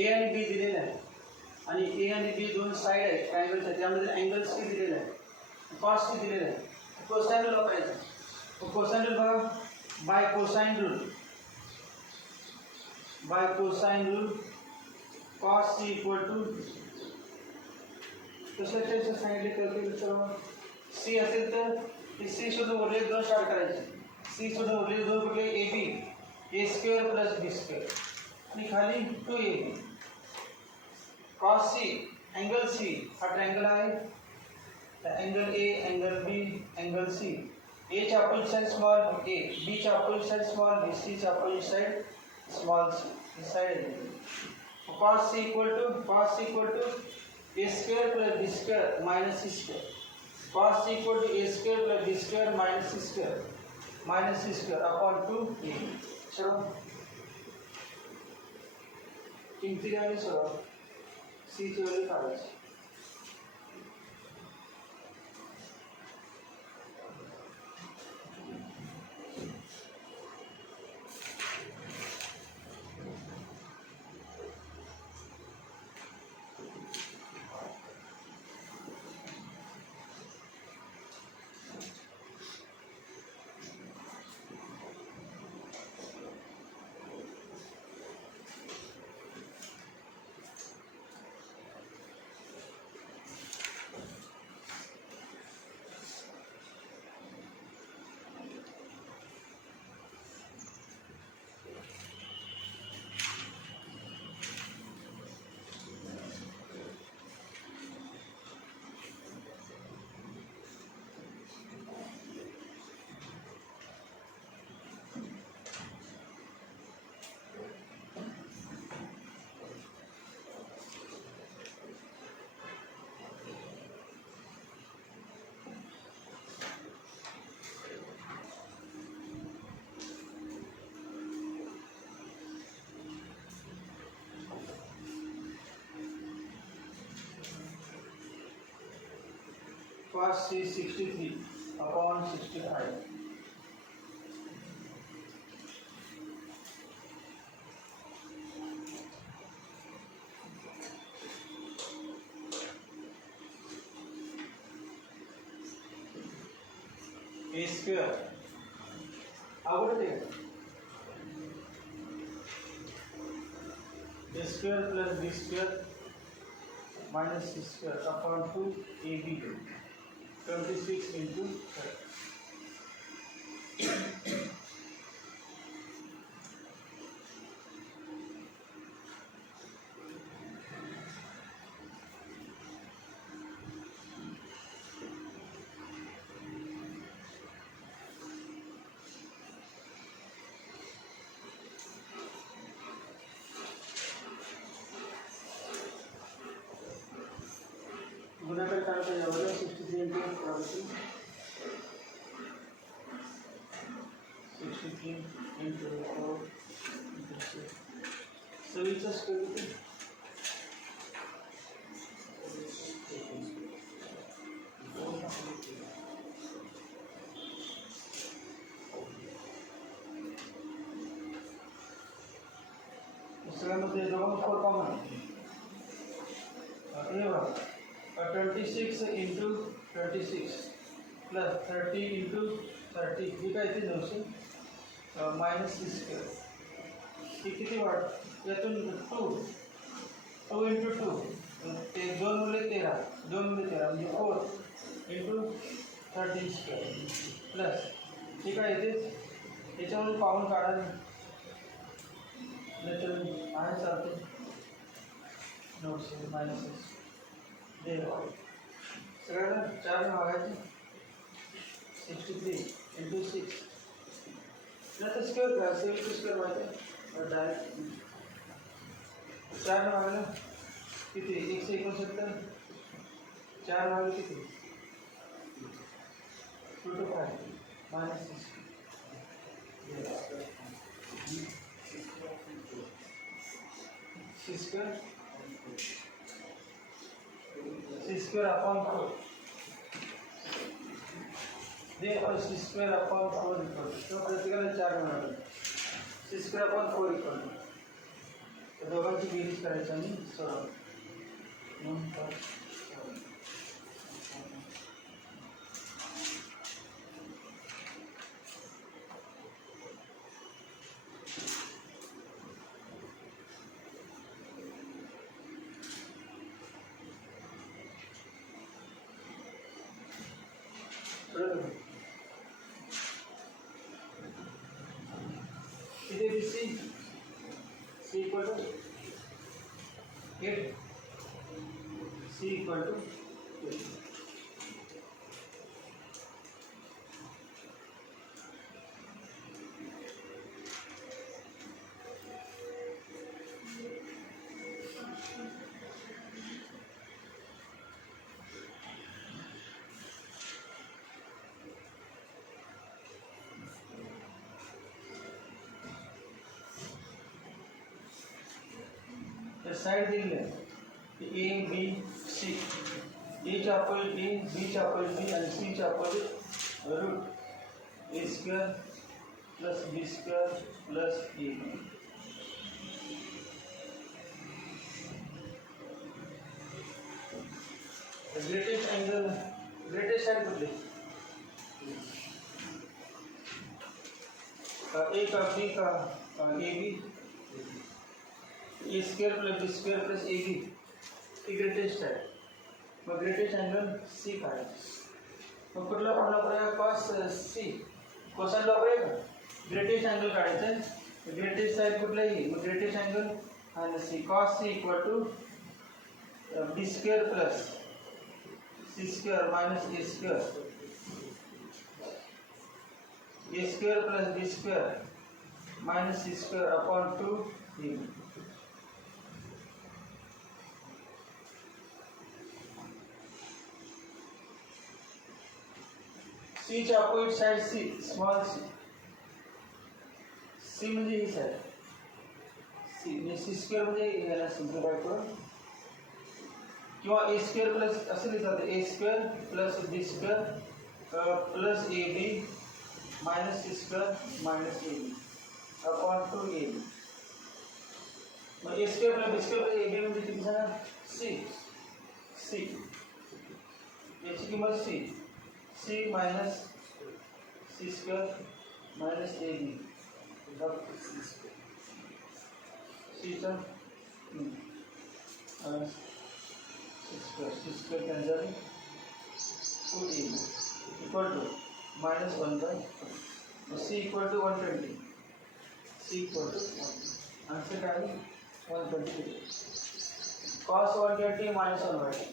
ए आणि बी दिलेला आहे आणि ए आणि बी दोन साईड आहेत ट्रायंगलच्या, त्यामध्ये अँगल सी दिलेला आहे, कॉस सी दिलेला आहे. कोसाइन रूल वापरायचा. कोसाइन रूल बघा, by cosine rule cos C equal to कसं सांगितले कॅल्क्युलेटर. सी असेल तर सी शोधून उरले दोन स्टार्ट करायचे. सी शोधून उरले दोन कुठले, a B, A square plus B square आणि खाली 2ab. कॉस सी, अँगल सी हा ट्रायंगल आहे, angle A, angle B, angle C. A च्या opposite side small A, B च्या opposite side small B, C च्या opposite side small C. Side cos C equal to A square plus B square minus C square. Cos C equal to A square plus B square minus C square upon 2a. चलो किमती द्यावी सरळ सी ची व्हॅल्यू काढायची. Cos C 63 upon 65. A square आवडते A square plus B square minus C square upon 2ab 26 into 30. गुणाकार करायचा यावर 63 into 40 63 into 4 into 6 सगळीचं स्क्वेअर किती सगळ्यामध्ये दोन 4 कॉमन हे बघा 26 into 26 plus 30 into 30 ही काय ते 900 मायनस सी स्क्वेअर. ही किती वाढ यातून 2 into 2 ते 2 मुले 13 म्हणजे 4 into 13 स्क्वेअर प्लस ही काय येते त्याच्यामध्ये पाहून काढायला आहे चालते 900 मायनस सगळ्यांना 4 भागायचे 63 into 6 नाही स्क्वेअर करा 7 स्क्वेअर माहिती डायरेक्ट 4 भागायला किती 169 4 भागायला किती 2 to 5 मायनस 6 square C square upon 4. Therefore, C square upon 4 equal to. So, practically 4 minute. C square upon 4 equal to. दोघांची बेरीज करायची आणि सोडव. किती दिसती C equal to 8 C equal to 8. Side दिले ए बी सी ए च्या अपोजिट ए बी च्या अपोजिट बी आणि सी च्या opposite root A square plus B square plus A B. Greatest angle greatest side कुठली A का B का A B A square plus B square plus A B ही ग्रेटेस्ट आहे. मग greatest angle C काढायचं. मग कुठला वापरूया कॉस सी कोसाईन वापरूया का ग्रेटेस्ट अँगल काढायचं आहे. ग्रेटेस्ट साईड कुठला येईल मग ग्रेटेस्ट अँगल आणि C cos C equal to B square plus C square minus A square plus B square minus C square upon 2 A B. C च्या opposite side C small C C म्हणजे ही साइड सी म्हणजे C square म्हणजे याला सिम्प्लिफाय करून किंवा ए square plus असं लिहितात A square plus B square plus A B minus C square minus A B upon 2 A B. मग A square plus B square plus A B म्हणजे किती झाला सी सी याची किंमत C C minus C square minus A B सीचा C square cancel 2 A B equal to minus 1 by C equal to 120 C equal to 1 answer क्या है 120 cos 120 minus 1 by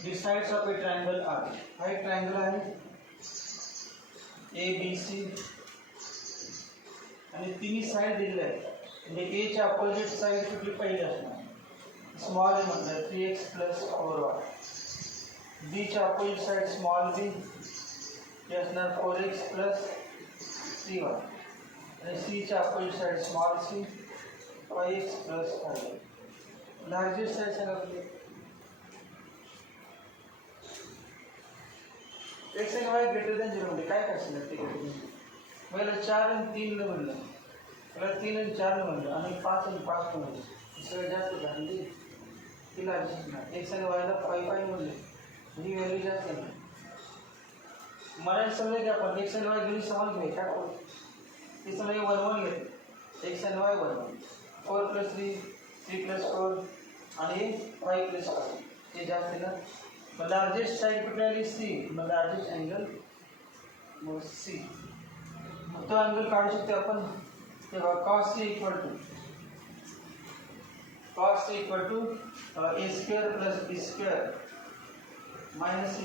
The sides of a triangle are, हा एक ट्रायंगल आहे ए B सी आणि तिन्ही साइड दिलेल्या आहेत. म्हणजे ए च्या अपोजिट साइड कुठली पहिली असणार स्मॉल ए म्हणतात 3x + 4y. बी च्या अपोजिट साइड स्मॉल बी हे असणार 4x + 3y. आणि सी च्या अपोजिट साइड स्मॉल सी 5x + 5y. लार्जेस्ट साइड सांगा आपली एक्स आणि वाय ग्रेटर दॅन 0 म्हणजे काय करायचं ते ग्रेटर दॅन. पहिला 4 आणि 3 न म्हणलं, पहिला 3 आणि 4 न म्हणलं आणि 5 आणि 5 न म्हणलं. सगळं जास्त झालं म्हणजे ती लार्जेस्ट नाही. एक्स आणि वायला 5 म्हणले ही व्हॅल्यू जास्त नाही. मला समजा की आपण एक्स आणि वाय दोन्ही समान घ्याय काय करू ते समजा 1 1 घेते एक्स आणि वाय 1 1 4 + 3 3 + 4 आणि 5 + 5 हे जास्त आहे ना. मग लार्जेस्ट साइड कुठली आली सी. मग लार्जेस्ट अँगल मग सी. मग तो अँगल काढू शकतो आपण तेव्हा cos c = cos c = a² + b² - c²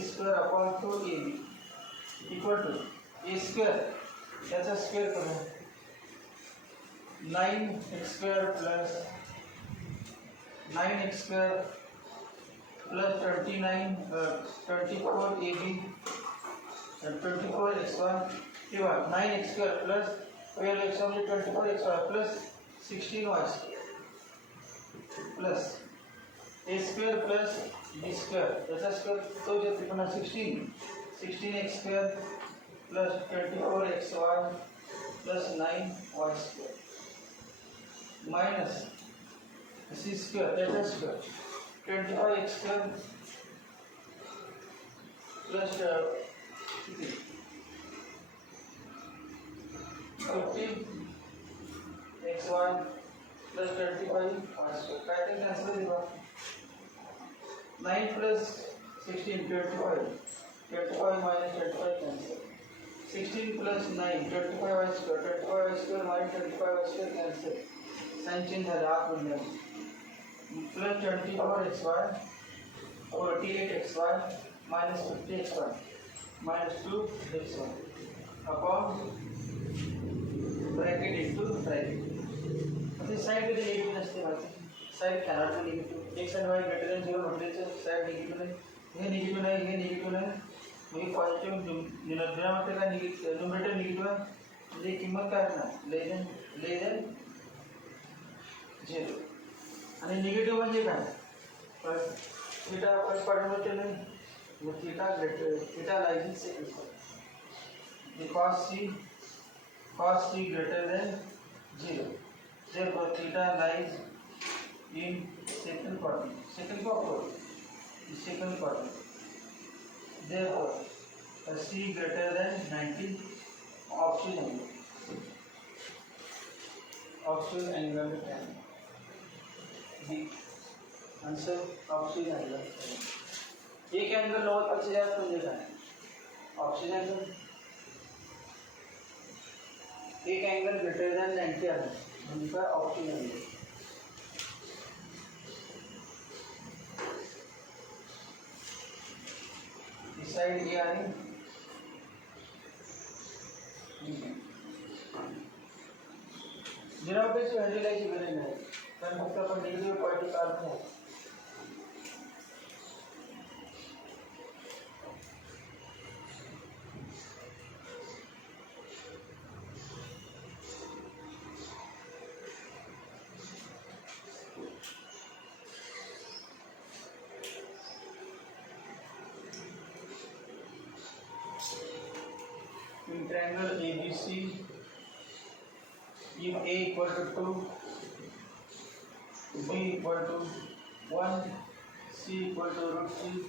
/ 2ab = a² त्याचा स्क्वेअर करू 9x² + 9x² plus 29 24ab and 24x1 किंवा 9x² plus 12x म्हणजे 24xy plus 16y² plus a² plus b² याचा स्क्वेअर तो येते पुन्हा 16x² plus 24xy plus 9y² minus c² याचा square 25x² plus 50xy plus 25y². काय ते कॅन्सल होईल बा 9 plus 16 25 25 - 25 cancel 16 plus 9 25y² 25y² - 25y² cancel sign change झाला आत म्हणलं plus 24xy 48xy minus 50xy minus 2xy upon bracket into bracket. म्हणजे साइड कधी निगेटिव्ह नसते माझी side cannot be negative. X आणि वाय ग्रेटर दॅन 0 म्हटले तर साइड निगेटिव्ह नाही. हे निगेटिव्ह नाही हे निगेटिव्ह नाही म्हणजे पॉझिटिव्ह डिनॉमिनेटर का न्यूमरेटर निगेटिव्ह आहे म्हणजे किंमत काय असणार लेस दॅन 0. आणि निगेटिव्ह म्हणजे काय पण थीटा फर्स्ट क्वाड्रंट नाही मग theta lies in second quadrant cos c greater than 0 therefore theta lies in second quadrant therefore c greater than 90 option angle tan b answer option angle. एक एंगल 90 से ज्यादा म्हणजे काय ऑप्शन एंगल एक angle greater than 90 आहे म्हणजे काय option angle. इस साइड ए आहे जिरापेची व्हॅल्यू लिहायची गरज नाही कारण फक्त आपण निगेटिव्ह क्वालिटी काढतो. In triangle ABC, if A equal to 2, B equal to 1, C equal to √3,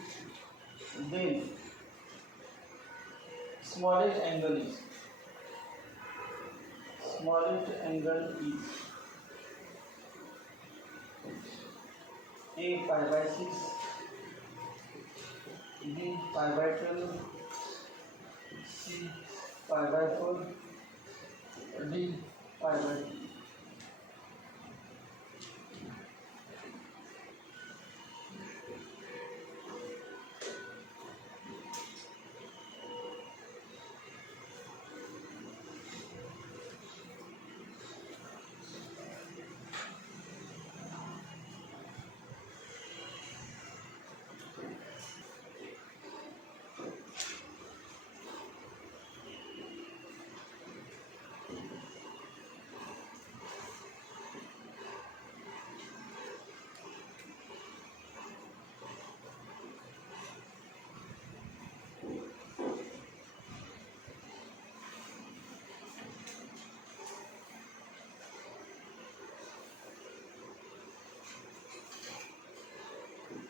then smallest angle is A pi/6, B pi/12, C pi/4, D pi/2.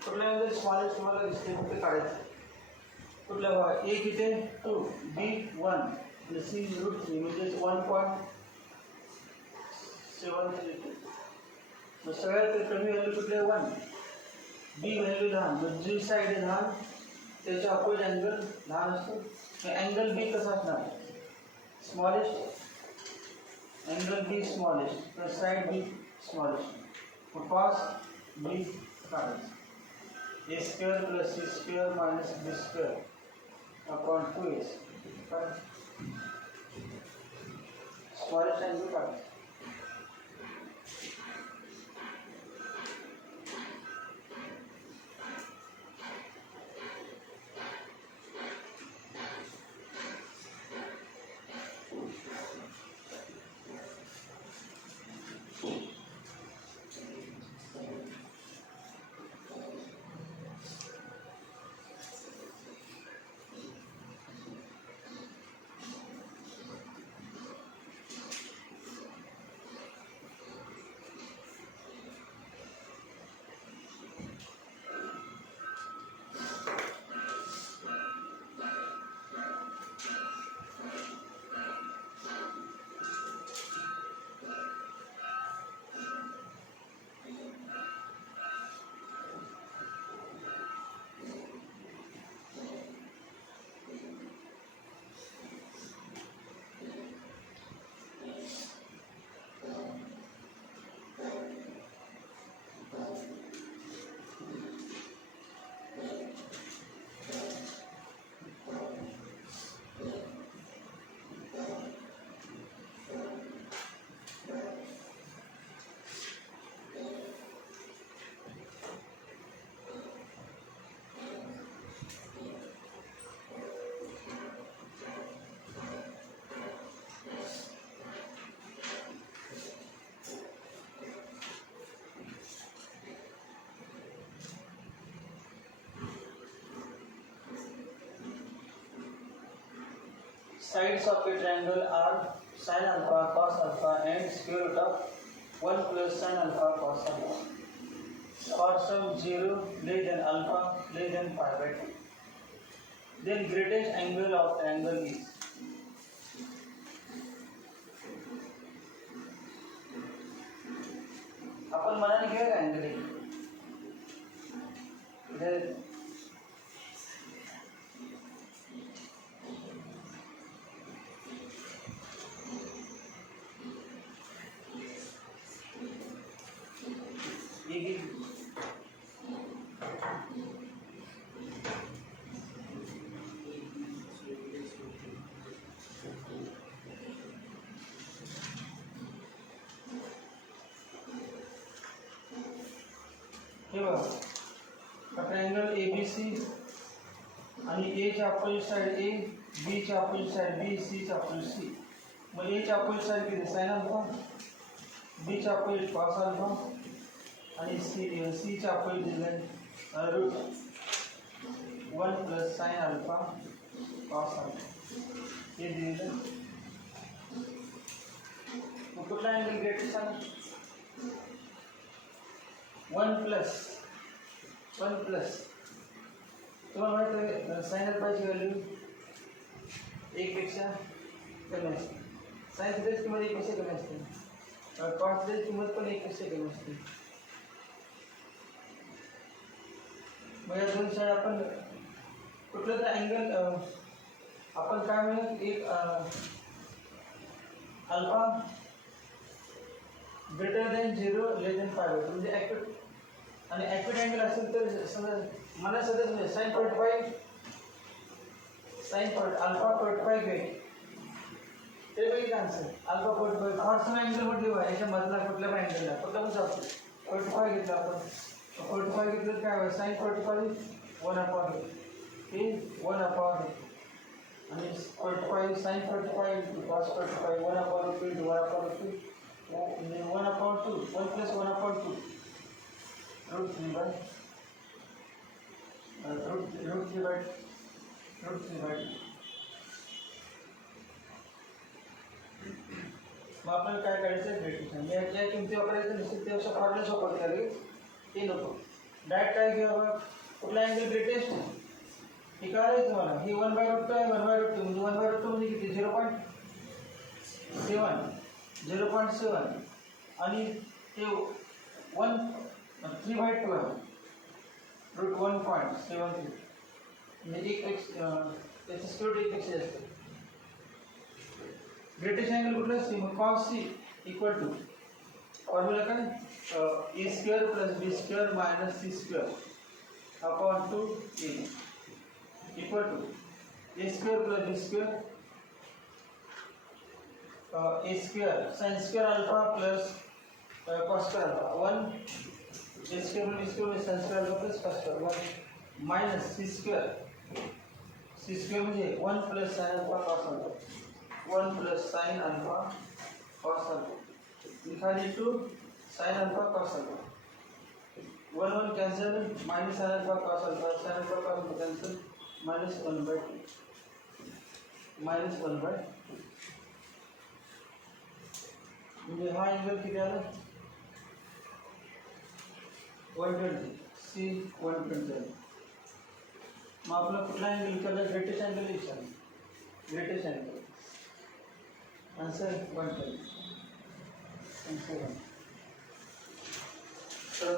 कुठल्यामध्ये स्मॉलेस्ट तुम्हाला दिसते ते काढायचं. कुठल्या बघा ए किती 2 बी 1 आणि सी √3 म्हणजे 1.732. मग सगळ्यात कमी व्हॅल्यू कुठले 1. बी व्हॅल्यू लहान म्हणजे जी साईड आहे लहान त्याच्या अपोजिट अँगल लहान असतो. अँगल बी कसा असणार स्मॉलेस्ट अँगल बी स्मॉलेस्ट तर साईड बी स्मॉलेस्ट. मग कॉस बी काढायचं A square plus C square minus B square upon 2s काय स्मॉलेस्ट अँगल काढायचं. Sides of a triangle are sin alpha, cos alpha, and square root of 1 plus sin alpha, cos alpha. For some 0 less than alpha less than pi by 2, then greatest angle of triangle is अपन मनाने क्या angle है इधर triangle ABC आणि A च्या opposite side A, B च्या opposite side B, C च्या opposite C. मग A च्या अपोजिट साइड किती sin अल्फा, B च्या अपोजिट cos अल्फा आणि C च्या अपोजिट दिले root 1 plus sin alpha cos alpha हे दिले. मग कुठला अँगल ग्रेटर सांगा 1 प्लस तुम्हाला माहिती आहे साइन अल्फाची व्हॅल्यू 1 पेक्षा कमी असते. साइन थीटाची किंमत 1 पेक्षा कमी असते. कॉस थीटाची किंमत पण 1 पेक्षा कमी असते. मग या दोन साइड आपण कुठलं तर अँगल आपण काय म्हणून एक alpha greater than 0 less than 5 म्हणजे ॲक्युरेट आणि ॲक्युरेट अँगल असेल तर समजा मला सध्या साइन 45 अल्फा 45 ग्रेट ते बघितलं आन्सर अल्फा 45 कॉसचा अँगल म्हटली बघा याच्या मधला कुठल्या पण अँगलला कुठला पण जातो 45 घेतला आपण 45 घेतलं काय होईल साइन 45 1/8 हे 1/8 आणि 45 साइन 45 कॉस 45 1/2 1/2 म्हणजे 1/2 1 plus 1/2 root 3 by root 3 by मग आपल्याला काय करायचं ग्रेटेशन या किमती वापरायचं नसेल ते असं फॉर्म्युला सोबत करावे ते नको डायरेक्ट काय घ्यावा कुठला अँगल ग्रेटेस्ट हे करायचं तुम्हाला हे 1/√2 आहे 1/√2 म्हणजे 1/√2 म्हणजे किती 0.7 आणि ते 3/2 आहे √1.73 म्हणजे त्याचं स्क्वेअर एकपेक्षा जास्त ग्रेटेस्ट अँगल कुठला असते मग cos c equal to formula काय a square plus b square minus c square upon 2a equal to a square plus b square a square sin square alpha plus cos square alpha 1 a square plus b square sin square alpha plus cos square 1 minus c square म्हणजे 1 plus sin alpha cos alpha 1 plus sin alpha cos alpha खाली 2 sin alpha cos alpha 1 cancel minus sin alpha cos alpha cancel minus 1/2 म्हणजे हा अँगल किती आला 120 c 120 मग आपला कुठला अँगल विचारला greatest angle विचारला ग्रेटेस्ट अँगल आंसर 120 आंसर 1 तर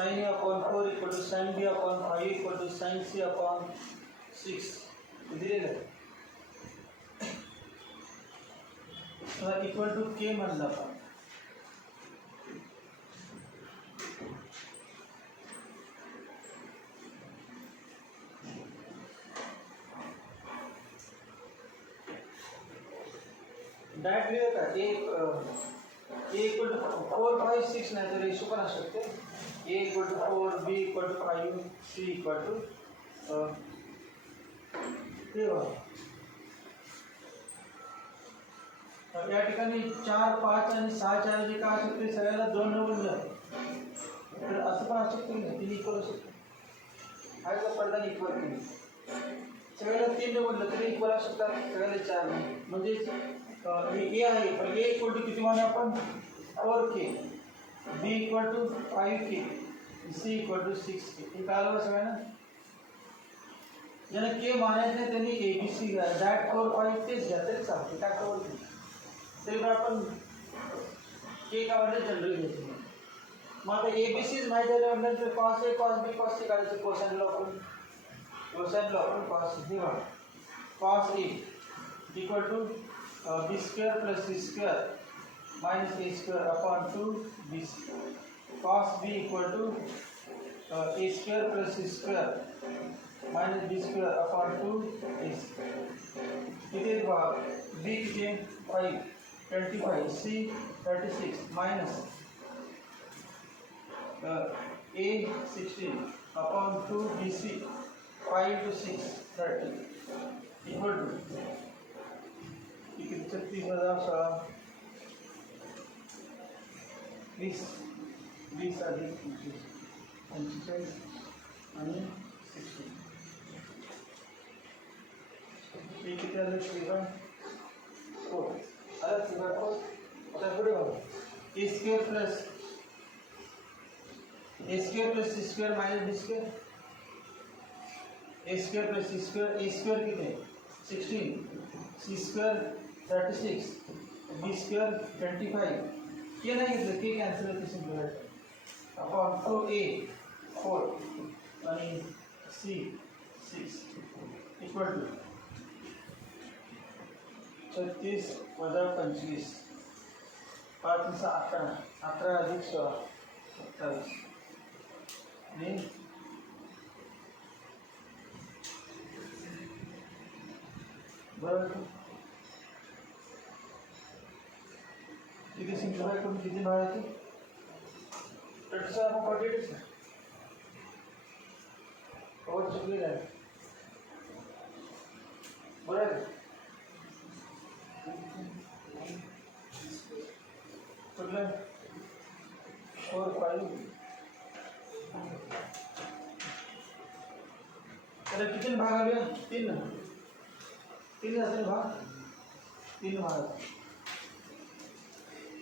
sin A upon 4 equal to sin B upon 5 equal to sin C upon 6 दिलेलं आहे. इक्वल टू के म्हणलं आपण. डायरेक्ट लिहिलं का ए इक्वल टू 4 5 6 नाही तर रेशो पण असू शकते. A equal to 4 B equal to 5 C equal to ते या ठिकाणी 4 5 आणि 6 4 जे काय असेल ते सगळ्याला 2 न बनलं तर असं पण असू शकतं नाही 3 इक्वल असू शकतं. हा जर पडदा इक्वल केली सगळ्याला 3 न बनलं तरी इक्वल असू शकतात सगळ्याला 4 म्हणजे ए आहे पण ए इक्वल टू किती माने आपण 4k b equal to 5k c equal to 6k हे कळलं बा सगळ्यांना. ज्यांना के मानायचं नाही त्यांनी एबीसी घ्या दॅट 4 5 तेच घ्या तरी चालते काय कवर तरी पण आपण के का म्हणजे जनरल घ्यायचं. मग आता एबीसीज माहिती झाल्यानंतर cos a cos b cos c काढायचं. कोसाइन लॉ आपण कॉस हे cos a equal to B square plus C square minus a square upon 2 bc. Cos b equal to A square plus C square minus b square upon 2 किती b किती 5 25 c 36 minus a 16 upon 2 bc 5 to 6 30 equal to 36,000 20 अधिक 45 आणि 16 हे किती आलं फिगर 4 आलं फिगर 4. आता पुढे बघा A square plus C square minus B square A square plus C square A square किती आहे 16 सी स्क्वेअर 36 बी स्क्वेअर 25 के नाही घेतलं के कॅन्सल होते सिम्प्लिफाईड अपॉन 2a 4 आणि सी 6 इक्वल टू 36 वजा 25 5 3 11 11 अधिक 16 27 आणि बरं किती सिम्प्लिफाय करून किती बाहेर येते 37 आपण 48 आहे कवर चुकलेलं आहे बरं आहे कुठलं 4 5 त्याला किती भाग आले 3 असेल भाग 3 भाग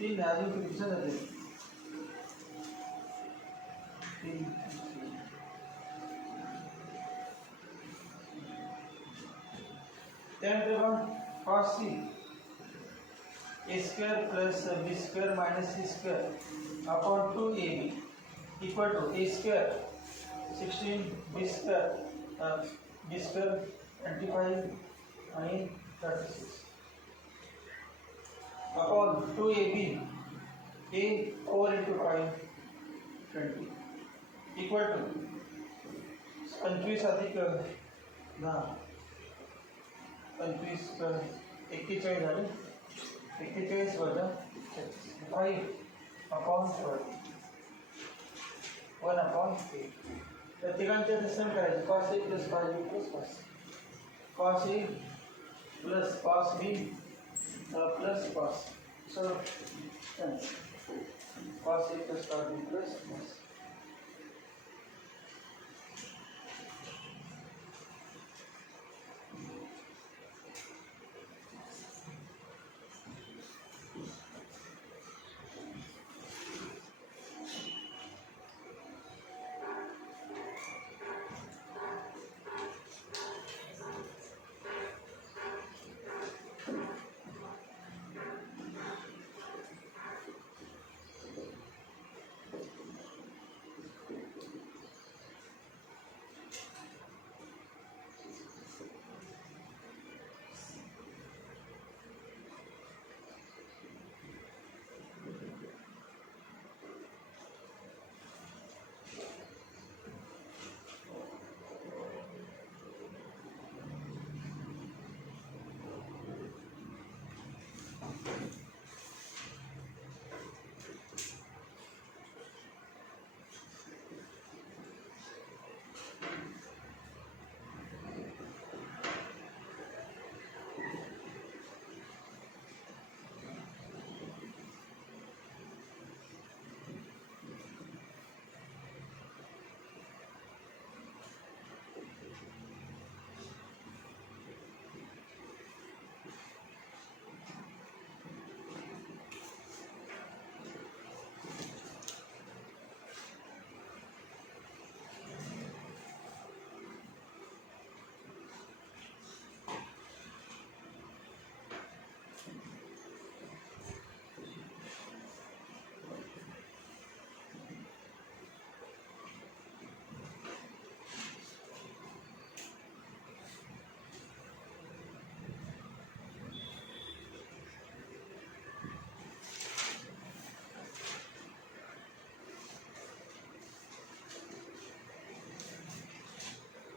3 अजून किती दिवसात जाते 3 त्यानंतर मग cos c a square plus b square minus c square upon 2ab equal to a square 16 b square 25 आणि 36 upon 2ab a 4 into 5 20 equal to 25 अधिक 10 25 41 झाले 41 वजा 5 अपॉन 40 1 अपॉन 8 प्रत्येकांच्या दर्शन करायचं cos a plus cos b plus cos a plus cos b plus cos so cos a plus cos b plus cos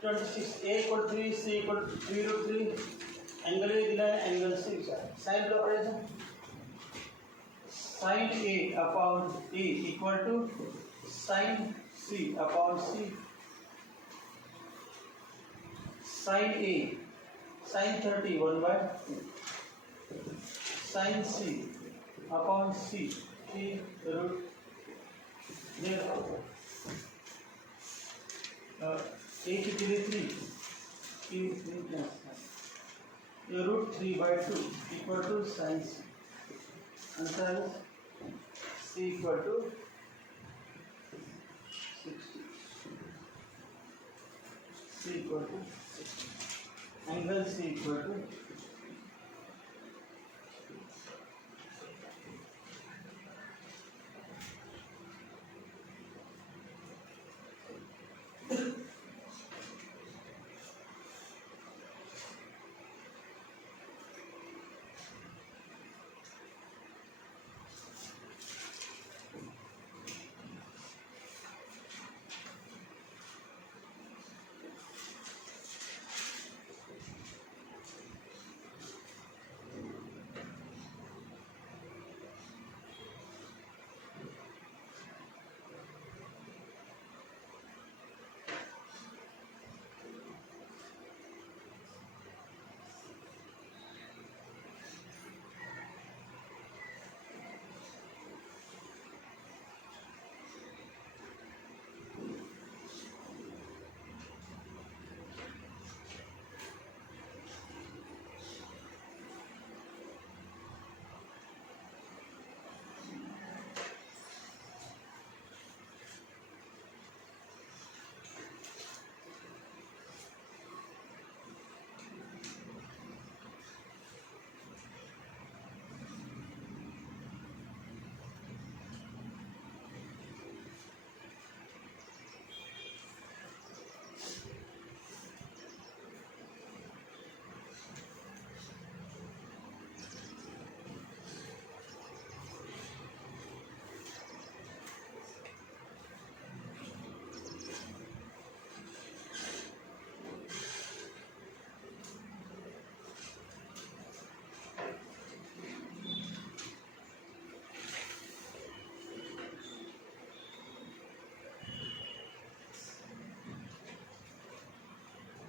26 a equal 3 c equal 3 root 3 angle A दिला है angle C विचार sin लो करायचं sin A upon A equal to sin C upon C sin A sin 30 1 by sin C upon C 3 root A किती 3 root 3 by 2 equal to sin C. Answer is C equal to 60. C equal to 60. Angle C equal to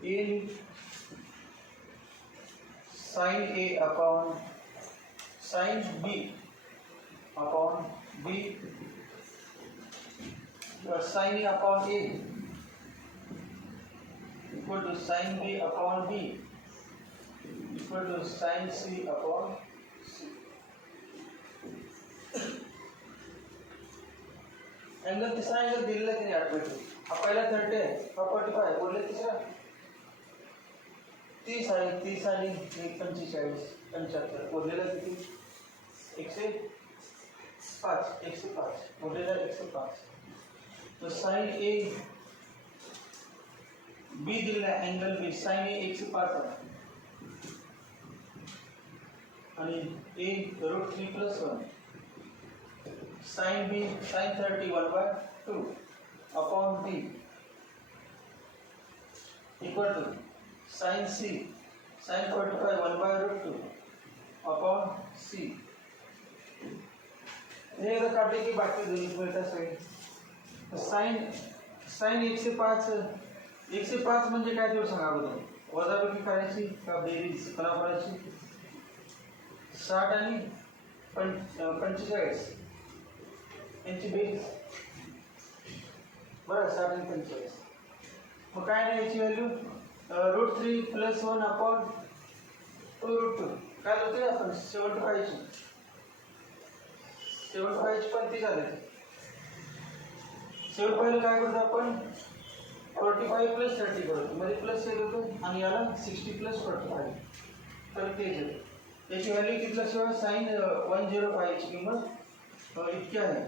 in sin A upon sin B upon B sin A upon A equal to sin B upon B equal to sin C upon C. Angle तिसरा एंगल दिलेला की नाही आठवते हा पहिला 30 आहे हा 45 आहे बोलले तिसरा 30 आणि 30 आणि 45 75 बोललेला किती 105 बोललेला 105 तो sin A B दिलेला एंगल B sin A 105 आहे आणि A √3 + 1 sin B sin 30 1 by 2 upon B equal to sin C sin 45 1 by √2 upon C. हे अगर काटे की बाकी दोनों मिळतात सगळे sin 105 म्हणजे काय तेवढं सांगा अगोदर वजाबाकी करायची का बेरीज करायची 60 आणि 45 यांची बेरीज बरं 60 आणि 45 मग काय नाही याची व्हॅल्यू √3 + 1 upon 2√2 काय होते आपण 75 ची पण ती झाली 75 काय करतो आपण 45 + 30 करतो म्हणजे प्लस येत होतो आणि याला 60 + 45 तर तेच येते याची व्हॅल्यू कितील्याशिवाय sin 105 ची किंमत इतकी आहे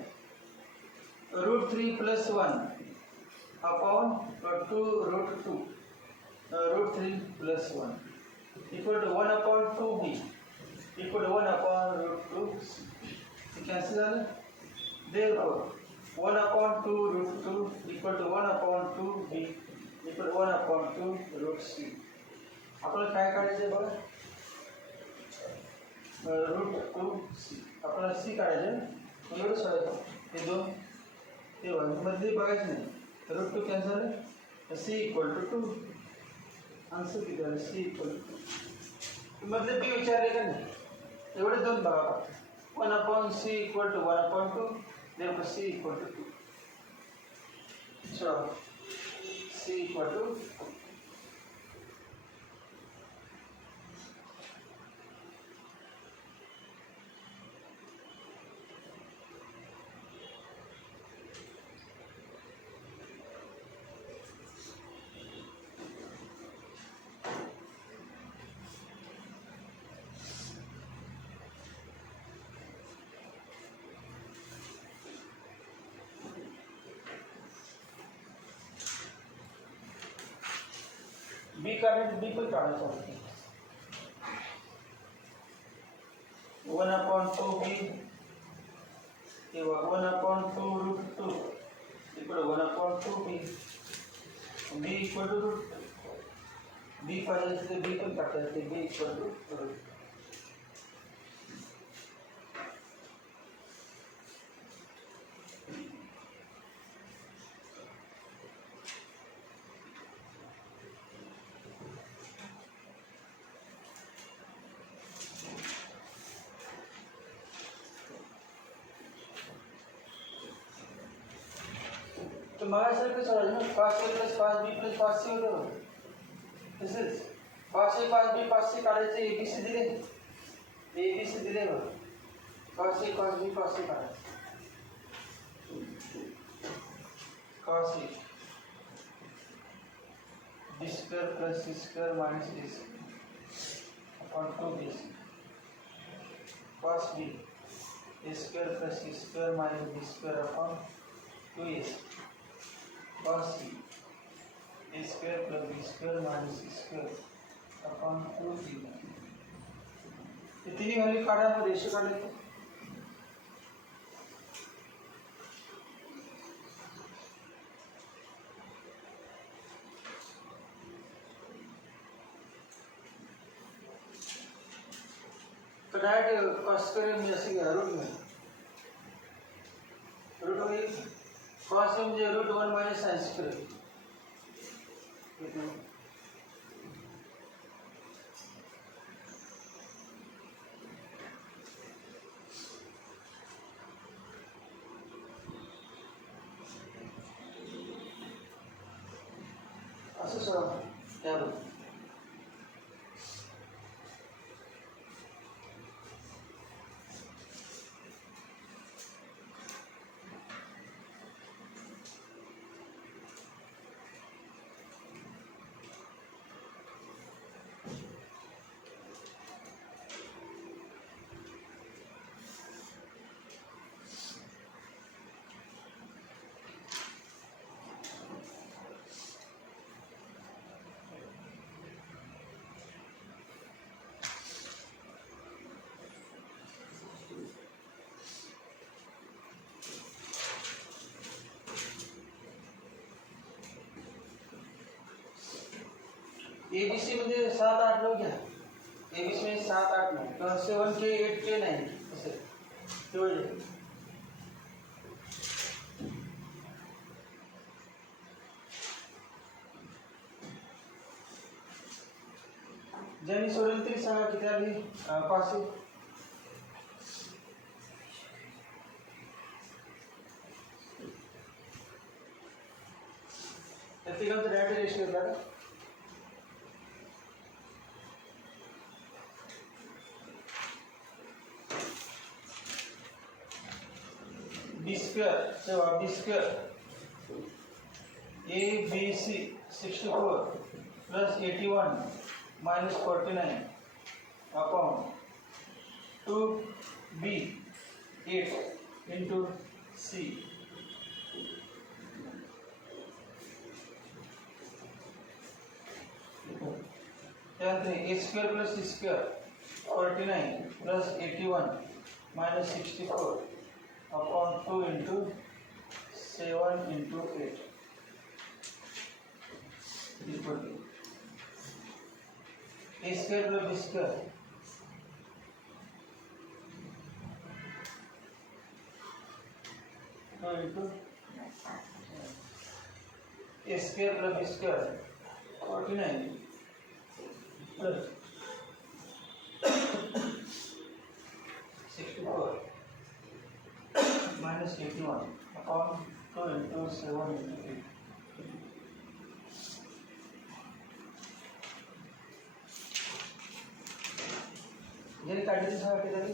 √3 + 1 upon 2√2 √3 + 1 equal to 1 upon 2b equal to 1 upon √2c. It cancels झालं therefore 1 upon 2√2 equal to 1 upon 2b इकडे 1/2 √c. आपल्याला काय काढायचं बघा, √2c. आपल्याला c काढायचं, एवढं सोडायचं. हे दोन ते मध्ये बघायचं नाही. √2 कॅन्सल झालं, c = 2. आन्सर किती झालं? c = 2. मधले b विचारले का नाही? एवढे दोन बघा फक्त. 1/c = 1/2. therefore c = 2. so c = 2. बी काढायचं, बी पण काढायचं असते. 1/2b किंवा 1/2 √2 इकडे 1/2b. b = b पाहिजे तर b पण टाकायचं. b = तो मागासारखं सोडायचं ना. 5a + 5b + 5c होतं. तसेच 5a 5b 5c काढायचे. abc दिले, abc दिले बघ. 5a 5b 5c काढायचं. cos a b² + c² - ac upon 2bc. cos b a² + c² - b² upon 2ac. cos c a² + b² - c² upon 2c. इतनी वैल्यू काढा, तो रेशो काढ लेते. तो डायरेक्ट cos करें म्हणजे असे रूट में रूट होईल. cos म्हणजे √1 - sin². असं सोडा त्यावर. एबीसी म्हणजे 7 8 9 घ्या. एबीसी म्हणजे 7 8 9 किंवा 7K 8K 9 असे तेवढे. ज्यांनी सोडेल तरी सांगा किती आली. 500. त्या तिघांचं डायरेक्ट रेशो घेतला का? b² so b² abc 64 plus 81 minus 49 upon 2b 8 into c. त्यानंतर a² plus c² 49 plus 81 minus 64 upon 2 into 7 into 8. Equal to a square plus b square into a square plus b square 49 प्लस 64 minus 81 upon 2 into 7 into 8. जरी काढली साठी तरी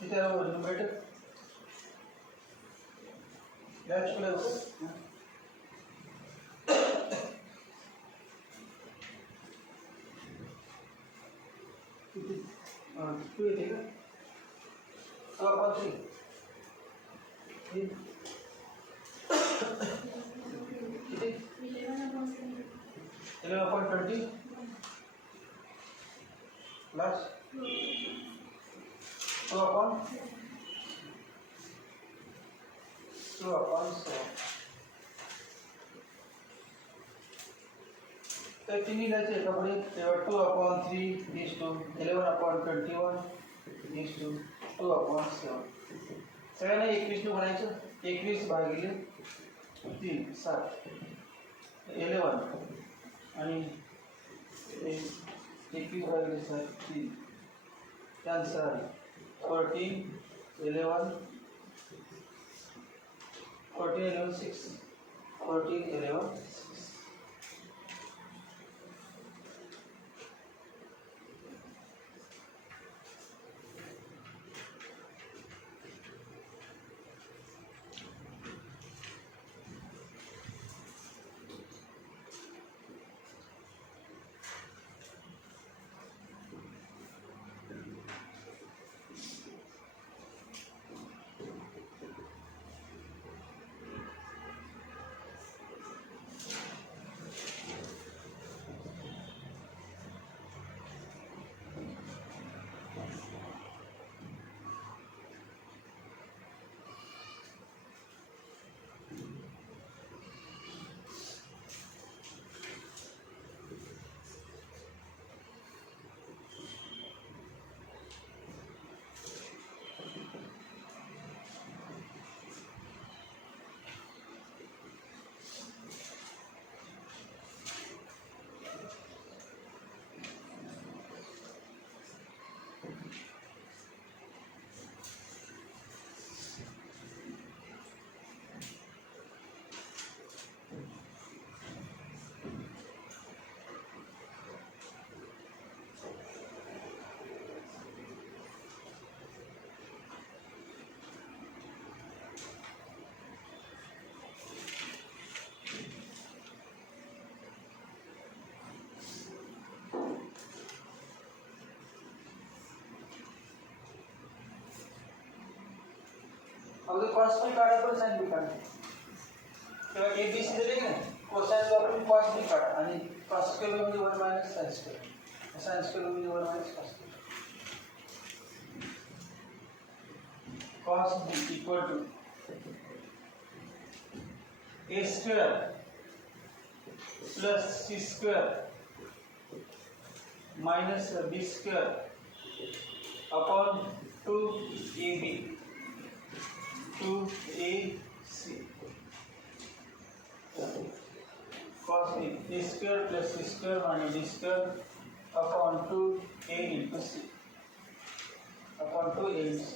तिथे numerator latch plus किती 2 येते का 2/3 किती 11/20 plus 2/7 तर तिन्ही लिहायचे एकापुढे तेव्हा 2/3 is to 11/21 is to 2/7 सगळ्यांना 21 ने बनायचं 21 भागिले 3 7 11 आणि 21 भागिले 7 3 कॅन्सल 14 11 14 11 6 14 11 6 अब तो cos भी काटा तो sin भी काटा तेव्हा a b c दिले की नाही cosine वापरून cos भी काढा आणि cos स्क्वेअर म्हणजे 1 minus sin square sin square म्हणजे 1 minus cos square cos b equal to a square plus c square minus b square upon 2ab 2ac cos a square plus c square minus b square upon 2a into c upon 2a into c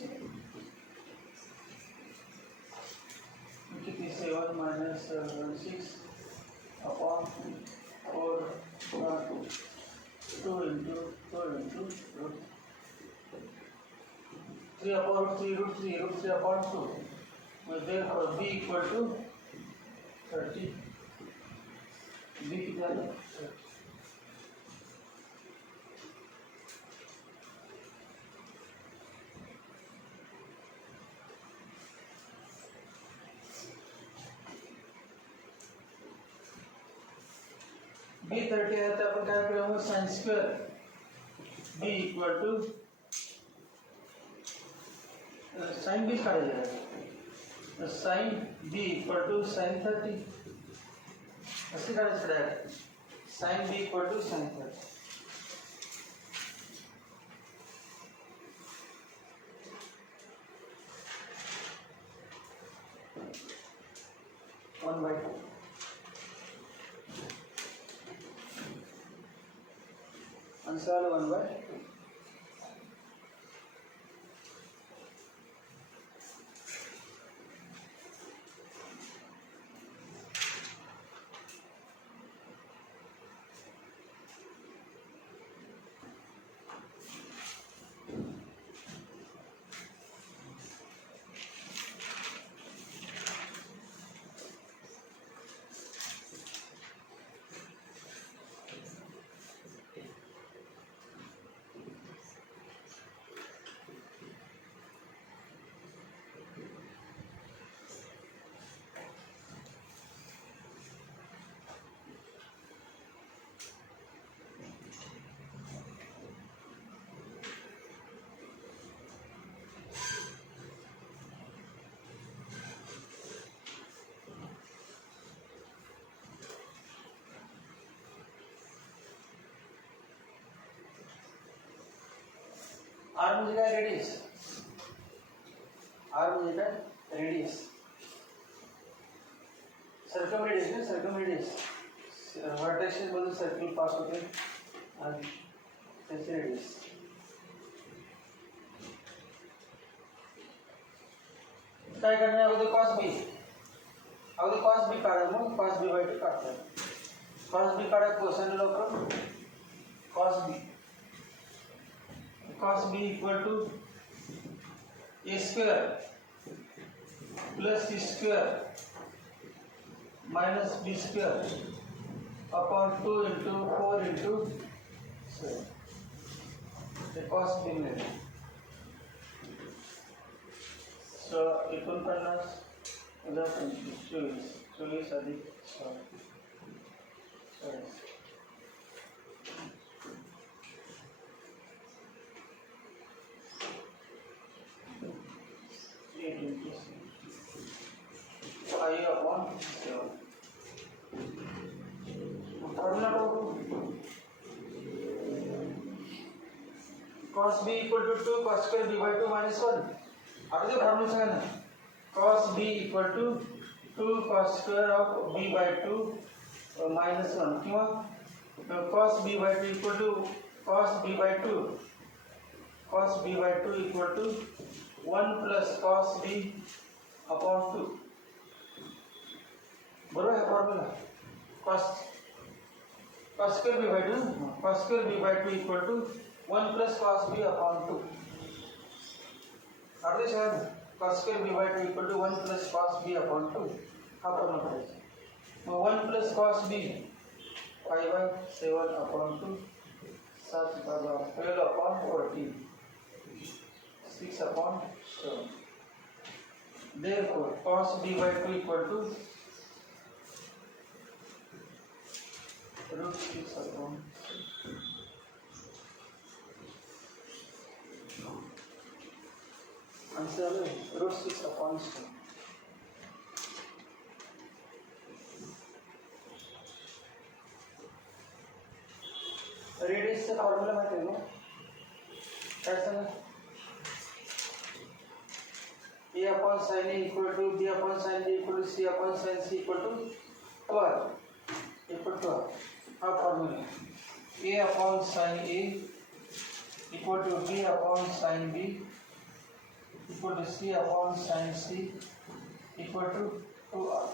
7 minus 6 upon 4 2 into root 3 upon root 3 upon 2. Therefore, b equal to 30. b equal to 30. b 30 है तो अपन क्या करेंगे sin square b equal to sin b काढा जाएगा sin b equal to sin 30 अशी करायचं direct sine b equal to sine theta. One by two answer 1/2. R म्हणजे काय रेडियस. आर म्हणजे काय रेडियस. सर्कम रेडियस ना सर्कम रेडियस व्हर्टेक्स मधून सर्कल पास होते आणि त्याचे रेडियस. काय करणार अगोदर कॉस बी. अगोदर कॉस बी काढा मग कॉस बी बाय टू काढतात. कॉस बी काढा cosine law cos b. cos b equal to a square plus c square minus b square upon 2 into 4 into 7. The cos b मिळेल. So 49 उद्या 24 अधिक 6 5 upon 7. Formula cos b equal to 2 cos square b by 2 minus 1. आता ते फॉर्मूला सांगा ना. cos b equal to 2 cos square of b by 2 minus 1 किंवा cos b by 2 equal to cos b by 2 equal to 1 plus cos b upon 2. बरोबर है formula. cos square b by 2 equal to 1 plus cos b upon 2. अर्धे शायद cos square b by 2 equal to 1 plus cos b upon 2. हा फॉर्मूला करायचा. मग 1 plus cos b 5/7 upon 2 12 upon 14 6 upon 7. Therefore cos b by 2 equal to root 6 upon answer root 6 upon 7. रेडियसचा formula माहिती आहे ना. काय सांगा. a upon sin a equal to b upon sin b equal to c upon sin c equal to 12. हा formula. a upon sin a equal to b upon sin b equal to c upon sin c equal to 2r.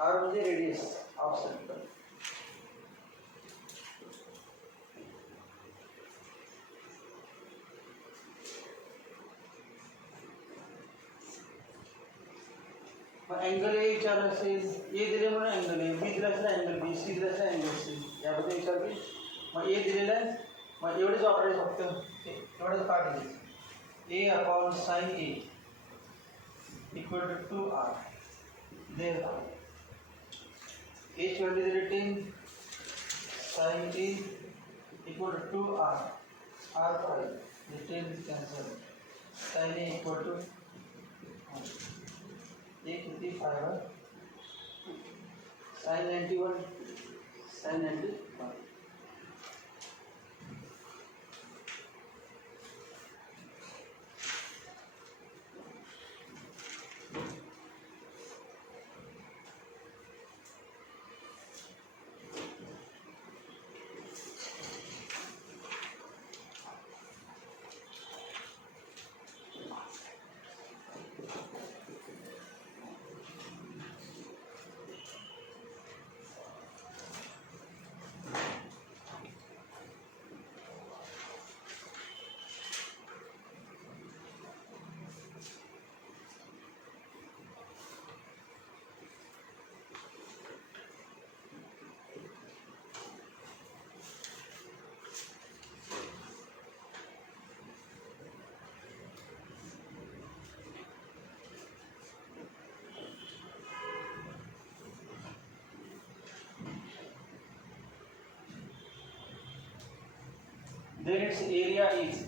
r म्हणजे radius of circle. Angle A विचार असेल. ए दिले म्हणून angle A, B दिला असेल angle B, सी दिला असेल angle C. याबद्दल विचार की मग ए दिलेलं आहे. मग एवढेच वापरायचं फक्त एवढंच पाठ घ्यायचं. A upon sine A equal to 2r. There H value दिली 10 sine A equal to 2r r5 10 cancel. Sine A equal to ये किती 5 sin 91 sin 91. Then its area is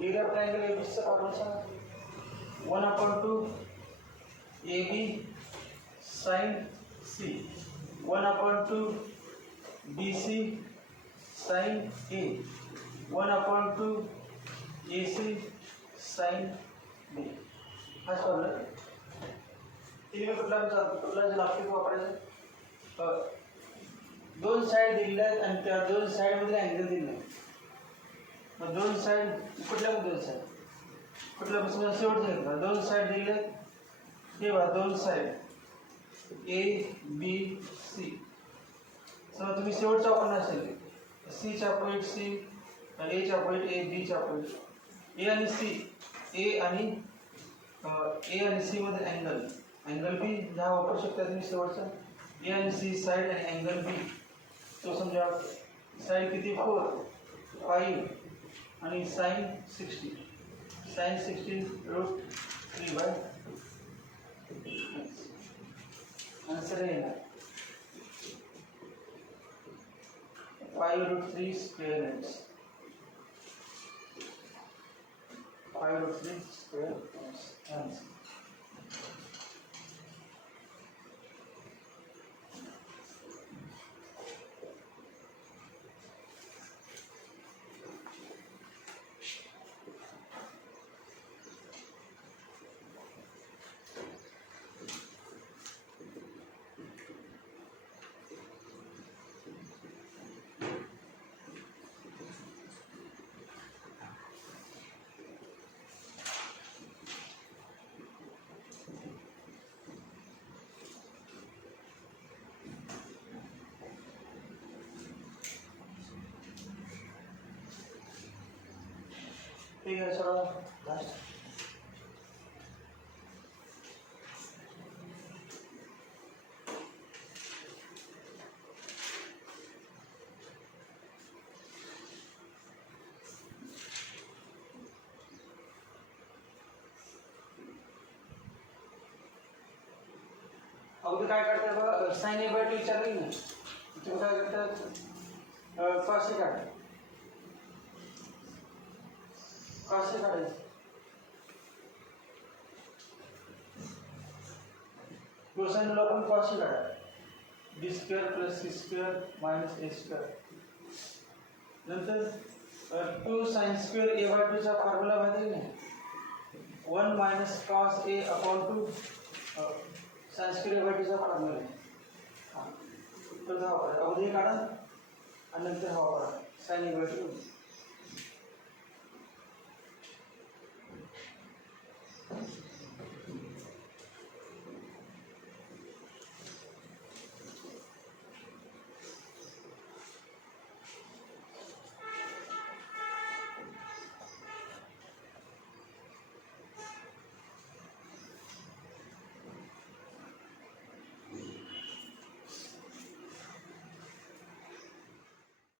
area of triangle ABC formula Sanga 1/2 AB sin C 1/2 BC sin A 1/2 AC sin B. हा फॉर्मूला तिने कुठला लागते वापरायचं दोन साइड दिलेल्या आहेत आणि त्या दोन साइड मध्ये अँगल दिले आहेत. दोन साइड कुठल्या दोन साइड कुठल्यापासून शेवटचं घेतला दोन साइड दिले तेव्हा दोन साइड ए बी सी समजा तुम्ही शेवटचा वापरणार असेल सी चा पॉईंट सी आणि ए चा पॉईंट ए बी चा पॉईंट ए आणि सी ए आणि सी मध्ये अँगल बी हा वापरू शकता तुम्ही शेवटचा ए आणि सी साइड आणि अँगल बी तो समजा साइड किती 4 5 आणि sin 16 √3 आंसर आहे 5√3 स्क्वेअर इंच 5√3 स्क्वेअर इंच. ठीक है चलो लास्ट अगोदर काय करतात बघा साइन ए बाय 2 विचारलं ना तुम्ही काय करतात कॉस काढ कॉस काढायचं कोसाइन ला पण कॉस काढा b square plus c square minus a square नंतर 2 sin स्क्वेअर a बाय 2 चा फॉर्म्युला माहिती आहे ना 1 minus cos a upon 2 sine square वाईटीचा फॉर्म्युला आहे. हां तर हा वापरा, अगोदर हे काढा आणि नंतर हा वापरा साइन इन्व्हर्स.